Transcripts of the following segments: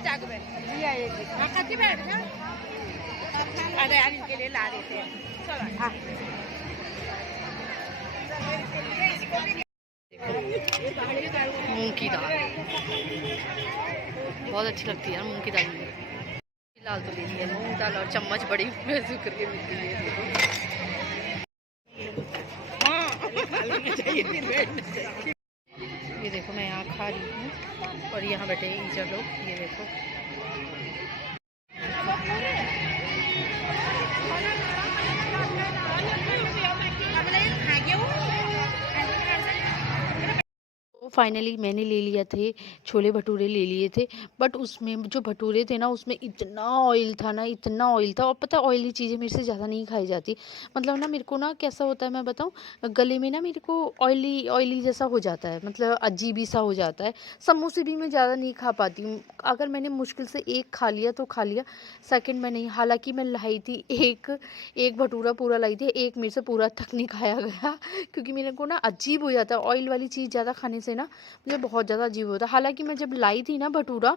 जागबे लिया एक कति बैठ ना अरे यार इनके लिए ला देते हैं। चलो हाँ मूंग की दाल बहुत अच्छी लगती है यार मूंग की दाल। फिलहाल तो ले लिया मूंग दाल और चम्मच बड़ी महसूस करके मिलती है। ये देखो मैं यहाँ खा रही हूँ और यहाँ बैठे ईजा लोग, ये देखो फाइनली मैंने ले लिया थे छोले भटूरे ले लिए थे। बट उसमें जो भटूरे थे ना उसमें इतना ऑयल था ना, इतना ऑयल था। और पता है ऑयली चीज़ें मेरे से ज़्यादा नहीं खाई जाती। मतलब ना मेरे को ना कैसा होता है मैं बताऊँ, गले में ना मेरे को ऑयली ऑयली जैसा हो जाता है, मतलब अजीब ही सा हो जाता है। समोसे भी मैं ज़्यादा नहीं खा पाती हूँ। अगर मैंने मुश्किल से एक खा लिया तो खा लिया, सेकेंड में नहीं। हालाँकि मैं लाई थी एक भटूरा पूरा लाई थी, एक मेरे से पूरा तक नहीं खाया गया क्योंकि मेरे को ना अजीब हो जाता है ऑयल वाली चीज़ ज़्यादा खाने से ना, मुझे बहुत ज़्यादा अजीब होता है। हालांकि मैं जब लाई थी ना भटूरा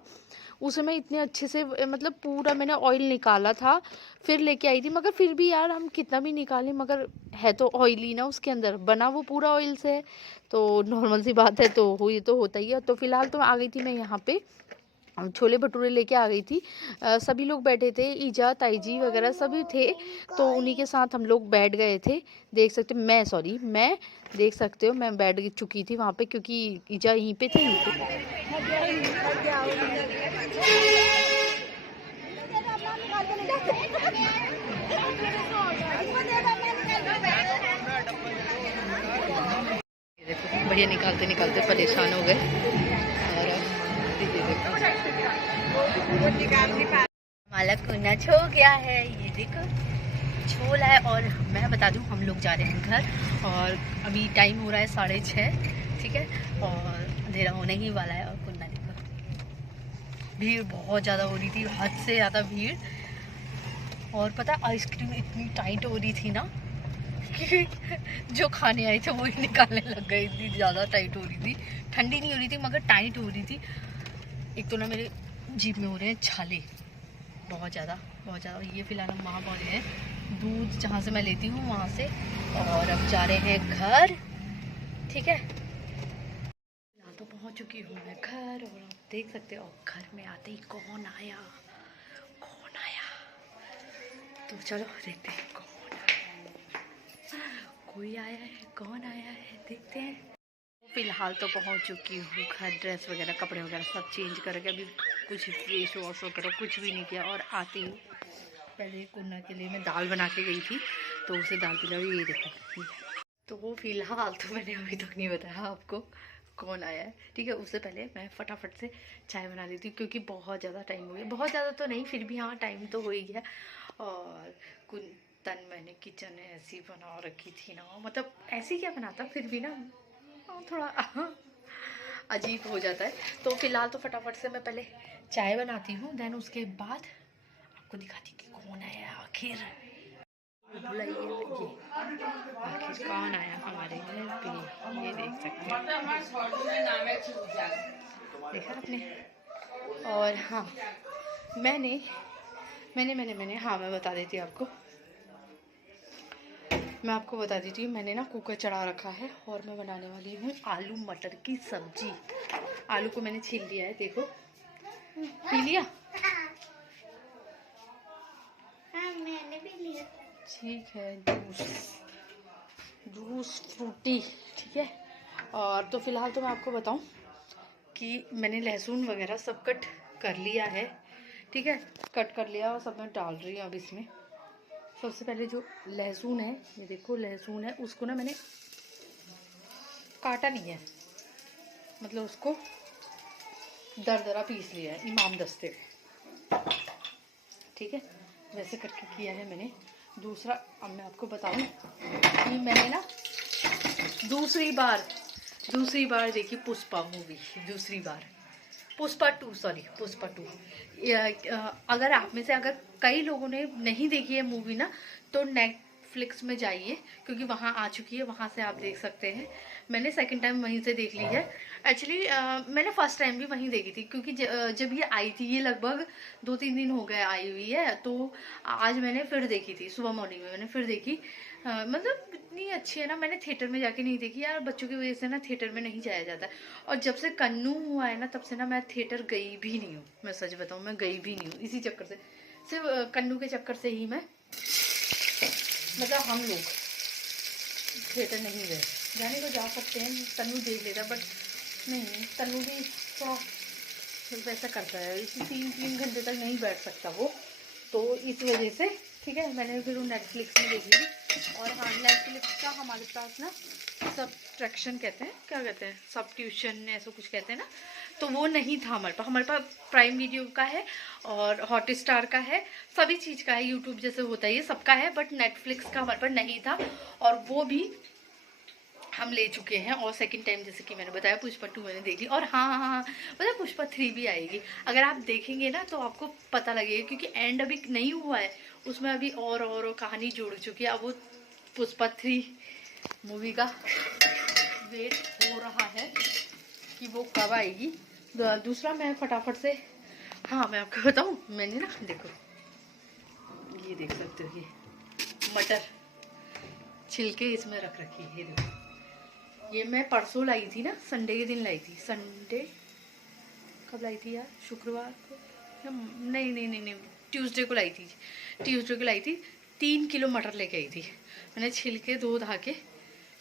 उसे मैं इतने अच्छे से मतलब पूरा मैंने ऑयल निकाला था फिर लेके आई थी, मगर फिर भी यार हम कितना भी निकालें मगर है तो ऑयली ना, उसके अंदर बना वो पूरा ऑयल से है। तो नॉर्मल सी बात है, तो हो ये तो होता ही है। तो फिलहाल तो आ गई थी मैं यहाँ पे छोले भटूरे लेके आ गई थी। सभी लोग बैठे थे, ईजा ताई जी वगैरह सभी थे, तो उन्हीं के साथ हम लोग बैठ गए थे। देख सकते मैं देख सकते हो मैं बैठ चुकी थी वहाँ पे क्योंकि ईजा यहीं पे थे। देखो बढ़िया निकालते निकालते परेशान हो गए और हमारा कुनच हो गया है, ये देखो छोला है। और मैं बता दूं हम लोग जा रहे हैं घर और अभी टाइम हो रहा है 6:30, ठीक है, और अंधेरा होने ही वाला है। और कुन्ना देखो भीड़ बहुत ज़्यादा हो रही थी, हद से ज़्यादा भीड़। और पता आइसक्रीम इतनी टाइट हो रही थी ना कि जो खाने आए थे वो ही निकालने लग गए, इतनी ज़्यादा टाइट हो रही थी। ठंडी नहीं हो रही थी मगर टाइट हो रही थी। एक तो ना मेरे जीभ में हो रहे हैं छाले बहुत ज़्यादा बहुत ज़्यादा। ये फिलहाल हम वहाँ पहुँचे हैं दूध जहाँ से मैं लेती हूँ वहाँ से, और अब जा रहे हैं घर, ठीक है। यहाँ तो पहुँच चुकी हूँ मैं घर और आप देख सकते हो घर में आते ही कौन आया तो चलो देखते हैं कौन आया। कोई आया है, कौन आया है देखते हैं। फिलहाल तो पहुंच चुकी हूँ घर, ड्रेस वगैरह कपड़े वगैरह सब चेंज करके अभी कुछ फेस वॉश वगैरह कुछ भी नहीं किया। और आती हूँ पहले कुन्ना के लिए मैं दाल बना के गई थी तो उसे दाल पिला रही, ये देखो। तो फिलहाल तो मैंने अभी तक नहीं बताया आपको कौन आया है, ठीक है। उससे पहले मैं फटाफट से चाय बना लेती हूँ क्योंकि बहुत ज़्यादा टाइम हो गया, बहुत ज़्यादा तो नहीं फिर भी हाँ टाइम तो हो ही गया। और कुंतन मैंने किचन ऐसी बना रखी थी ना, मतलब ऐसी क्या बनाता फिर भी ना थोड़ा अजीब हो जाता है। तो फिलहाल तो फटाफट से मैं पहले चाय बनाती हूँ, देन उसके बाद आपको दिखाती कि कौन आया आखिर। बुलाइए ये आखिर कौन आया हमारे घर पे, ये देख सकते हैं देखा आपने। और हाँ मैंने हाँ मैं बता देती हूँ आपको, मैं आपको बता देती हूँ मैंने ना कुकर चढ़ा रखा है और मैं बनाने वाली हूँ आलू मटर की सब्जी। आलू को मैंने छील लिया है, देखो पी लिया, मैंने भी लिया, ठीक है। जूस फ्रूटी, ठीक है। और तो फिलहाल तो मैं आपको बताऊं कि मैंने लहसुन वगैरह सब कट कर लिया है, ठीक है, कट कर लिया और सब मैं डाल रही हूँ अब इसमें। सबसे पहले जो लहसुन है, ये देखो लहसुन है, उसको ना मैंने काटा नहीं है, मतलब उसको दरदरा पीस लिया है इमाम दस्ते, ठीक है, वैसे करके किया है मैंने। दूसरा अब मैं आपको बताऊं कि मैंने ना दूसरी बार देखी पुष्पा मूवी, दूसरी बार पुष्पा 2 अगर आप में से अगर कई लोगों ने नहीं देखी है मूवी ना तो नेटफ्लिक्स में जाइए क्योंकि वहाँ आ चुकी है, वहाँ से आप देख सकते हैं। मैंने सेकंड टाइम वहीं से देख ली है। एक्चुअली मैंने फर्स्ट टाइम भी वहीं देखी थी, क्योंकि जब ये आई थी, ये लगभग 2-3 दिन हो गए आई हुई है, तो आज मैंने फिर देखी थी, सुबह मॉर्निंग में मैंने फिर देखी। मतलब इतनी अच्छी है ना, मैंने थिएटर में जाके नहीं देखी यार, बच्चों की वजह से ना थिएटर में नहीं जाया जाता है। और जब से कन्नू हुआ है ना, तब से ना मैं थिएटर गई भी नहीं हूँ, मैं सच बताऊँ, मैं गई भी नहीं हूँ इसी चक्कर से, सिर्फ कन्नू के चक्कर से ही मैं, मतलब हम लोग थिएटर नहीं गए। जाने को जा सकते हैं, तन्नू देख लेता, बट नहीं, तन्नू भी थोड़ा वैसा करता है, इसी 3 घंटे तक नहीं बैठ सकता वो, तो इस वजह से ठीक है मैंने फिर वो नेटफ्लिक्स में देखी थी। और हाँ, नेटफ्लिक्स का हमारे पास ना सब्सक्रिप्शन कहते हैं, क्या कहते हैं, सब्सक्रिप्शन ऐसा कुछ कहते हैं ना, तो वो नहीं था हमारे पास प्राइम वीडियो का है और हॉटस्टार का है, सभी चीज़ का है, यूट्यूब जैसे होता है ये सबका है, बट नेटफ्लिक्स का हमारे पास नहीं था, और वो भी हम ले चुके हैं। और सेकंड टाइम जैसे कि मैंने बताया पुष्पा 2 मैंने देख ली, और हाँ मतलब पुष्पा 3 भी आएगी, अगर आप देखेंगे ना तो आपको पता लगेगा, क्योंकि एंड अभी नहीं हुआ है उसमें, अभी और कहानी जुड़ चुकी है। अब वो पुष्पा 3 मूवी का वेट हो रहा है कि वो कब आएगी। दूसरा मैं फटाफट से, हाँ मैं आपको बताऊँ, मैंने ना देखो ये देख सकते हो, ये मटर छिलके इसमें रख रखी है, देखो ये मैं परसों लाई थी ना, संडे के दिन लाई थी। संडे कब लाई थी यार, शुक्रवार को, नहीं, ट्यूसडे को लाई थी, ट्यूसडे को लाई थी। 3 किलो मटर लेके आई थी मैंने, छिलके धो धा के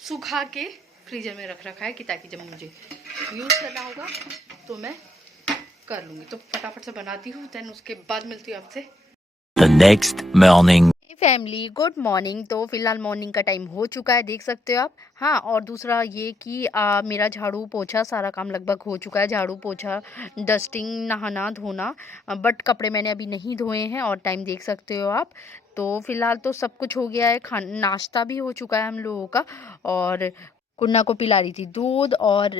सुखा के फ्रीजर में रख रखा है, कि ताकि जब मुझे यूज़ करना होगा तो मैं कर लूँगी। तो फटाफट से बनाती हूँ, देन उसके बाद मिलती हूँ आपसे The next morning. Family good morning. तो फिलहाल मॉर्निंग का टाइम हो चुका है, देख सकते हो आप। हाँ, और दूसरा ये कि मेरा झाड़ू पोछा सारा काम लगभग हो चुका है, झाड़ू पोछा डस्टिंग नहाना धोना, बट कपड़े मैंने अभी नहीं धोए हैं, और टाइम देख सकते हो आप। तो फिलहाल तो सब कुछ हो गया है, नाश्ता भी हो चुका है हम लोगों का, और कुन्ना को पिला रही थी दूध, और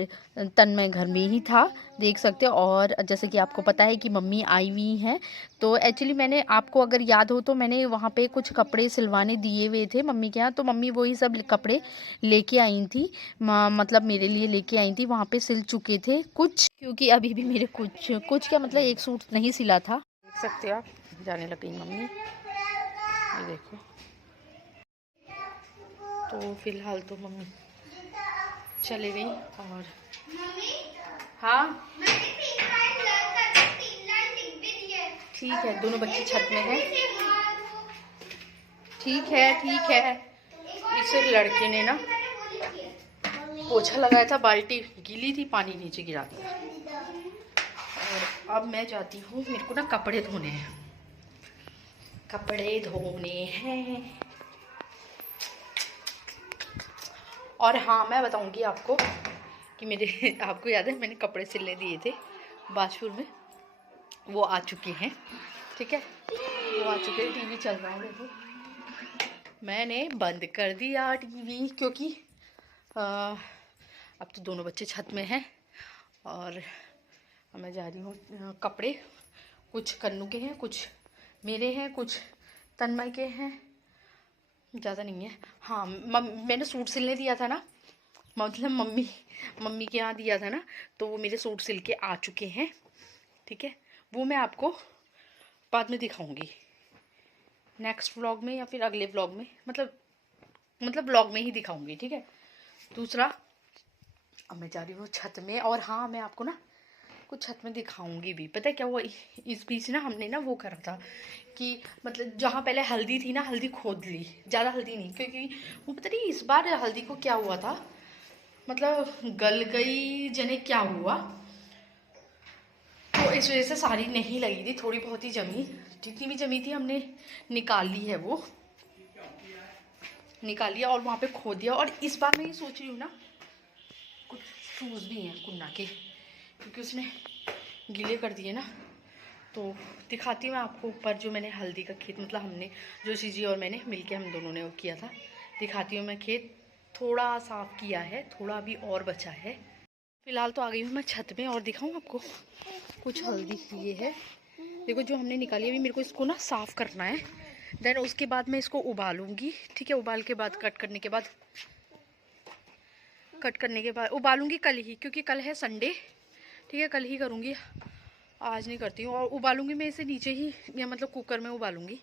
तन्मय घर में ही था, देख सकते हो। और जैसे कि आपको पता है कि मम्मी आई हुई हैं, तो एक्चुअली मैंने, आपको अगर याद हो तो मैंने वहाँ पे कुछ कपड़े सिलवाने दिए हुए थे मम्मी के यहाँ, तो मम्मी वही सब कपड़े लेके आई थी, मतलब मेरे लिए लेके आई थी, वहाँ पे सिल चुके थे कुछ, क्योंकि अभी भी मेरे कुछ क्या मतलब एक सूट नहीं सिला था, देख सकते हो आप। जाने लग गई मम्मी, ये देखो। तो फिलहाल तो मम्मी चले गई, और हाँ ठीक है, दोनों बच्चे छत में हैं, ठीक है। इस लड़के ने ना पोछा लगाया था, बाल्टी गीली थी, पानी नीचे गिरा दिया। और अब मैं जाती हूँ, मेरे को ना कपड़े धोने हैं। और हाँ, मैं बताऊँगी आपको कि मेरे आपको याद है मैंने कपड़े सिलने दिए थे बाजपुर में, वो आ चुके हैं, ठीक है, वो आ चुके हैं। टीवी चल रहा है, देखो मैंने बंद कर दिया टीवी, क्योंकि अब तो दोनों बच्चे छत में हैं, और मैं जा रही हूँ। कपड़े कुछ कन्नू के हैं, कुछ मेरे हैं, कुछ तन्मय के हैं, ज़्यादा नहीं है। हाँ, मैंने सूट सिलने दिया था ना, मतलब मम्मी के यहाँ दिया था ना, तो वो मेरे सूट सिल के आ चुके हैं, ठीक है। वो मैं आपको बाद में दिखाऊंगी, नेक्स्ट व्लॉग में या फिर अगले व्लॉग में, मतलब व्लॉग में ही दिखाऊंगी, ठीक है। दूसरा, अब मैं जा रही हूँ छत में, और हाँ मैं आपको ना कुछ छत में दिखाऊंगी भी। पता है क्या हुआ, इस बीच ना हमने ना वो करा था कि मतलब जहाँ पहले हल्दी थी ना, हल्दी खोद ली, ज़्यादा हल्दी नहीं, क्योंकि वो पता नहीं इस बार हल्दी को क्या हुआ था, मतलब गल गई जने क्या हुआ, तो इस वजह से सारी नहीं लगी थी, थोड़ी बहुत ही जमी, जितनी भी जमी थी हमने निकाल ली है, वो निकाल लिया और वहाँ पे खोद दिया। और इस बार मैं ये सोच रही हूँ ना, कुछ शूज़ भी हैं कुन्ना के, क्योंकि उसने गीले कर दिए ना, तो दिखाती हूँ मैं आपको ऊपर जो मैंने हल्दी का खेत, मतलब हमने जो चीज़ी और मैंने मिलके हम दोनों ने वो किया था, दिखाती हूँ मैं। खेत थोड़ा साफ़ किया है, थोड़ा अभी और बचा है। फिलहाल तो आ गई हूँ मैं छत में, और दिखाऊँ आपको कुछ हल्दी ये है, देखो जो हमने निकाली। अभी मेरे को इसको ना साफ़ करना है, देन उसके बाद मैं इसको उबालूँगी, ठीक है। उबाल के बाद कट करने के बाद कट करने के बाद उबालूंगी कल ही, क्योंकि कल है संडे, ठीक है, कल ही करूँगी, आज नहीं करती हूँ। और उबालूंगी मैं इसे नीचे ही, या मतलब कुकर में उबालूंगी।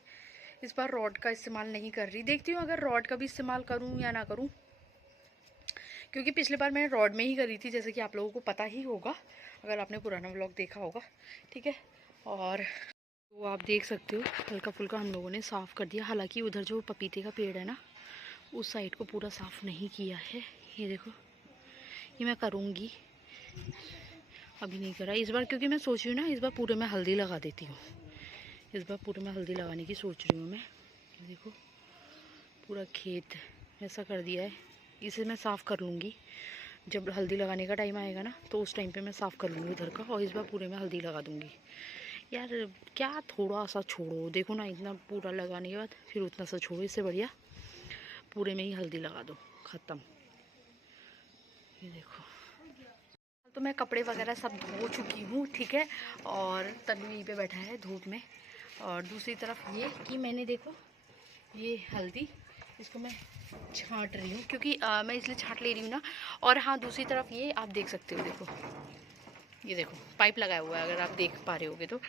इस बार रॉड का इस्तेमाल नहीं कर रही, देखती हूँ अगर रॉड का भी इस्तेमाल करूँ या ना करूँ, क्योंकि पिछले बार मैंने रॉड में ही करी थी, जैसे कि आप लोगों को पता ही होगा अगर आपने पुराना व्लॉग देखा होगा, ठीक है। और तो आप देख सकते हो हल्का फुल्का हम लोगों ने साफ़ कर दिया। हालांकि उधर जो पपीते का पेड़ है ना, उस साइड को पूरा साफ़ नहीं किया है। ये देखो, ये मैं करूँगी, अभी नहीं करा इस बार, क्योंकि मैं सोच रही हूँ ना इस बार पूरे में हल्दी लगा देती हूँ। इस बार पूरे में हल्दी लगाने की सोच रही हूँ मैं। ये देखो पूरा खेत ऐसा कर दिया है, इसे मैं साफ़ कर लूँगी जब हल्दी लगाने का टाइम आएगा ना, तो उस टाइम पे मैं साफ़ कर लूँगी उधर का, और इस बार पूरे में हल्दी लगा दूँगी। यार क्या थोड़ा सा छोड़ो, देखो ना इतना पूरा लगाने के बाद फिर उतना सा छोड़ो, इससे बढ़िया पूरे में ही हल्दी लगा दो, ख़त्म। ये देखो, तो मैं कपड़े वगैरह सब धो चुकी हूँ, ठीक है, और तन्वी यहीं पे बैठा है धूप में। और दूसरी तरफ ये कि मैंने देखो ये हल्दी, इसको मैं छांट रही हूँ, क्योंकि मैं इसलिए छांट ले रही हूँ ना। और हाँ, दूसरी तरफ ये आप देख सकते हो, देखो ये देखो पाइप लगाया हुआ है, अगर आप देख पा रहे होगे तो,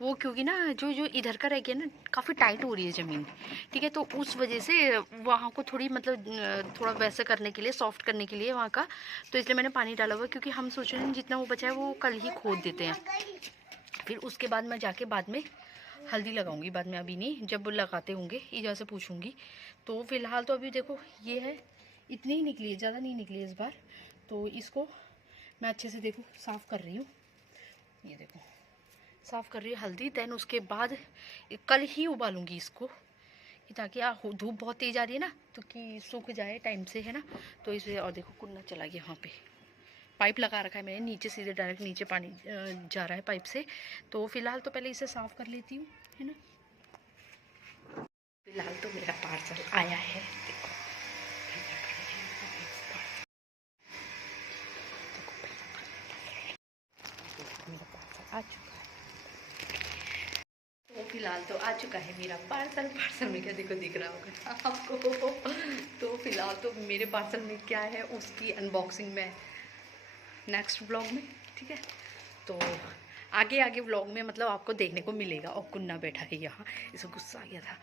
वो क्योंकि ना जो इधर का रह गया ना, काफ़ी टाइट हो रही है ज़मीन, ठीक है, तो उस वजह से वहाँ को थोड़ी मतलब थोड़ा वैसे करने के लिए, सॉफ्ट करने के लिए वहाँ का, तो इसलिए मैंने पानी डाला हुआ, क्योंकि हम सोच रहे हैं जितना वो बचा है वो कल ही खोद देते हैं, फिर उसके बाद मैं जाके बाद में हल्दी लगाऊंगी, बाद में, अभी नहीं, जब लगाते होंगे ईजा से पूछूंगी। तो फिलहाल तो अभी देखो ये है, इतनी ही निकली है, ज़्यादा नहीं निकली इस बार। तो इसको मैं अच्छे से देखो साफ़ कर रही हूँ, ये देखो साफ़ कर रही हूँ हल्दी। दैन उसके बाद कल ही उबालूंगी इसको, ताकि धूप बहुत तेज़ आ रही है ना, तो कि सूख जाए टाइम से, है ना, तो इसे। और देखो कुन्ना चला गया, वहाँ पे पाइप लगा रखा है मैंने नीचे, सीधे डायरेक्ट नीचे पानी जा रहा है पाइप से। तो फिलहाल तो पहले इसे साफ़ कर लेती हूँ, है ना। फिलहाल तो मेरा पार्सल आया है, देखो मेरा पार्सल आ चुका है। तो फिलहाल तो आ चुका है मेरा पार्सल। पार्सल में क्या देखो दिख रहा होगा आपको। तो फिलहाल तो मेरे पार्सल में क्या है उसकी अनबॉक्सिंग में नेक्स्ट व्लॉग में, ठीक है। तो आगे व्लॉग में मतलब आपको देखने को मिलेगा। और कुन्ना बैठा है यहाँ, इसको गुस्सा आ गया था,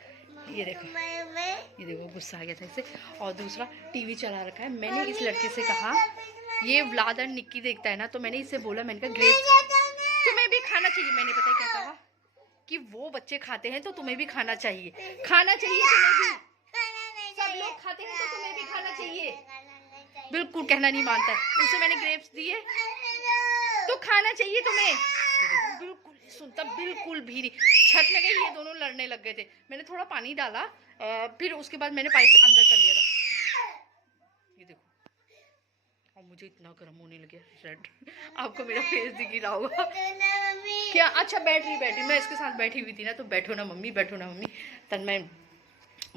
ये देखो गुस्सा आ गया था इसे। और दूसरा टीवी चला रखा है। मैंने इस लड़के से कहा, ये व्लाद और निक्की देखता है ना, तो मैंने इससे बोला, मैंने कहा ग्रेप्स तुम्हें भी खाना चाहिए। मैंने पता है क्या कहा कि वो बच्चे खाते हैं तो तुम्हें भी खाना चाहिए, खाना चाहिए तुम्हें भी, सब लोग खाते हैं तो तुम्हें भी खाना चाहिए। बिल्कुल कहना नहीं मानता है। उसे मैंने ग्रेप्स दिए तो खाना चाहिए तुम्हें, बिल्कुल नहीं सुनता, बिल्कुल भी नहीं। छत में गई, ये दोनों लड़ने लग गए थे। मैंने थोड़ा पानी डाला, फिर उसके बाद मैंने पाइप अंदर कर लिया था। ये देखो, और मुझे इतना गर्म होने लगे रेड। आपको मेरा फेस दिख रहा होगा क्या? अच्छा बैठी मैं इसके साथ बैठी हुई थी ना, तो बैठो ना मम्मी, बैठो ना मम्मी। तब मैं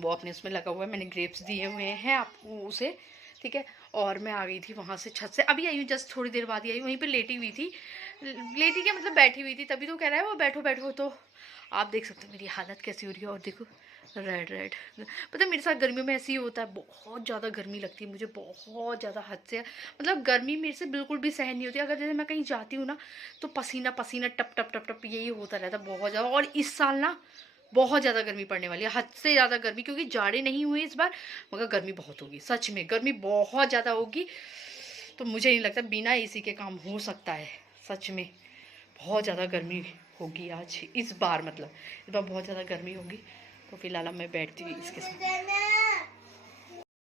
वो अपने उसमें लगा हुआ है, मैंने ग्रेप्स दिए हुए हैं आपको उसे, ठीक है। और मैं आ गई थी वहाँ से, छत से अभी आई हूँ, जस्ट थोड़ी देर बाद ही आई। वहीं पे लेटी हुई थी, लेटी क्या मतलब बैठी हुई थी, तभी तो कह रहा है वो बैठो बैठो। तो आप देख सकते हो मेरी हालत कैसी हो रही है। और देखो रेड पता है मेरे साथ गर्मियों में ऐसे ही होता है, बहुत ज़्यादा गर्मी लगती है मुझे, बहुत ज़्यादा हद से, मतलब गर्मी मेरे से बिल्कुल भी सहन नहीं होती। अगर जैसे मैं कहीं जाती हूँ ना, तो पसीना पसीना टप टप टप टप यही होता रहता है बहुत ज़्यादा। और इस साल ना बहुत ज़्यादा गर्मी पड़ने वाली है, हद से ज़्यादा गर्मी, क्योंकि जाड़े नहीं हुए इस बार, मगर गर्मी बहुत होगी, सच में गर्मी बहुत ज़्यादा होगी। तो मुझे नहीं लगता बिना एसी के काम हो सकता है, सच में बहुत ज़्यादा गर्मी होगी आज इस बार, मतलब इस बार बहुत ज़्यादा गर्मी होगी। तो फिलहाल अब मैं बैठती हुई इसके साथ।